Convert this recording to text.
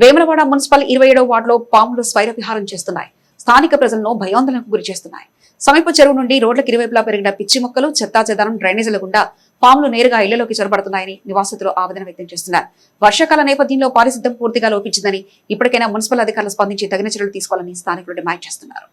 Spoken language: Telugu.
వేములవాడ మున్సిపల్ 27వ వార్డులో పాములు స్వైర విహారం చేస్తున్నాయి. స్థానిక ప్రజలను భయాందోళనకు గురి చేస్తున్నాయి. సమీప చెరువు నుండి రోడ్లకు ఇరువైపులా పెరిగిన పిచ్చి మొక్కలు, చెత్తాచెదారం, డ్రైనేజీల గుండా పాములు నేరుగా ఇళ్లలోకి చొరబడుతున్నాయని నివాసితులు ఆవేదన వ్యక్తం చేస్తున్నారు. వర్షాకాల నేపథ్యంలో పారిశుద్ధ్యం పూర్తిగా లోపించిందని, ఇప్పటికైనా మున్సిపల్ అధికారులు స్పందించి తగిన చర్యలు తీసుకోవాలని స్థానికులు డిమాండ్ చేస్తున్నారు.